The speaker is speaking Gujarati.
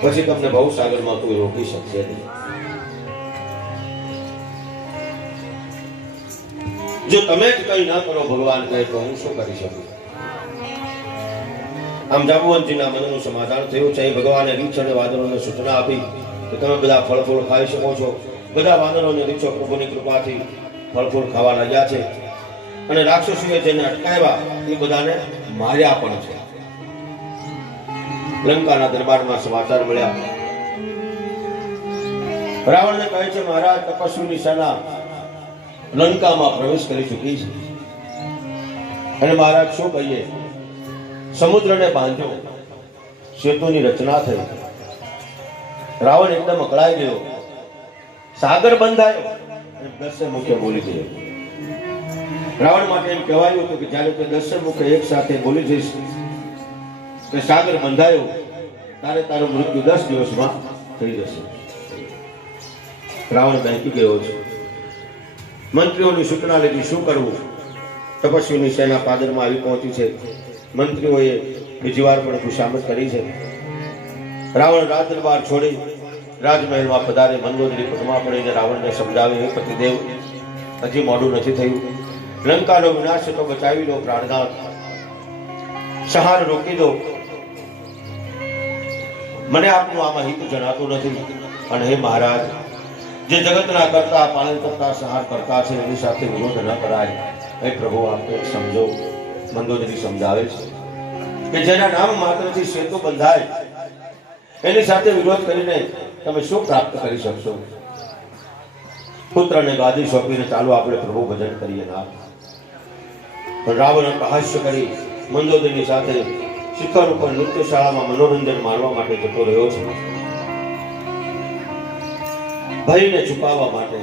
પછી તમને ભવસાગરમાં કોઈ રોકી શકશે નહીં. જો તમે જ કઈ ના કરો ભગવાન કહે તો હું શું કરી શકું? આમ જાંબુવંતજીના મનનું સમાધાન થયું છે. ભગવાને રીછ અને વાદળોને સૂચના આપી કે તમે બધા ફળ ફૂલ ખાઈ શકો છો. બધા વાનરોને રીછો પ્રભુની કૃપાથી ફળ ફૂલ ખાવા લાગ્યા છે અને રાક્ષસીઓએ જેને અટકાવ્યા એ બધાને માર્યા પણ છે. લંકાના દરબારમાં સમાચાર મળ્યા. રાવણને કહે છે મહારાજ તપસ્વીની સેના લંકામાં પ્રવેશ કરી ચૂકી છે અને મહારાજ શું કહીએ? સમુદ્રને બાંધ્યો, સેતુની રચના થઈ. રાવણ એકદમ અકળાઈ ગયો. સાગર બંધાયો અને દસે મુખે બોલી ગયો. રાવણ માટે એમ કહેવાયું હતું કે જ્યારે તે દસે મુખે એક સાથે બોલી જઈશ કે સાગર બંધાયો ત્યારે તારું મૃત્યુ 10 દિવસમાં થઈ જશે. રાવણ બેંકી ગયો છે. મંત્રીઓની સૂચના લીધી શું કરવું. તપસ્વીની સેના પાદરમાં આવી પહોંચી છે. મંત્રીઓએ બીજી વાર પણ ખુશામત કરી છે. રાવણ રાજ દરબાર છોડી રાજમહેલમાં પધારે. મંદોદરી પગમાં પડીને રાવણને સમજાવે હે પતિદેવ, હજી મોડું નથી થયું. લંકાનો વિનાશ તો બચાવી લો પ્રાણનાથ, સહાર રોકી દો. મને આપનું આમાં હિત જણાતું નથી. અને હે મહારાજ, જે જગતના કરતા પાલન કરતા સહાર કરતા છે એની સાથે વિરોધ ન કરાય. હે પ્રભુ આપને સમજો. મંદોદરી સમજાવે છે કે જેના નામ માત્રથી સેતુ બંધાય એની સાથે વિરોધ કરીને તમે શું પ્રાપ્ત કરી શકશો? પુત્રને ગાદી સોંપીને ચાલો આપણે પ્રભુ ભજન કરીએ ના. પણ રાવણ હાસ્ય કરી મંદોદરીની સાથે શિખર ઉપર નૃત્યશાળામાં મનોરંજન માણવા માટે જતો રહ્યો છે. ભયને છુપાવવા માટે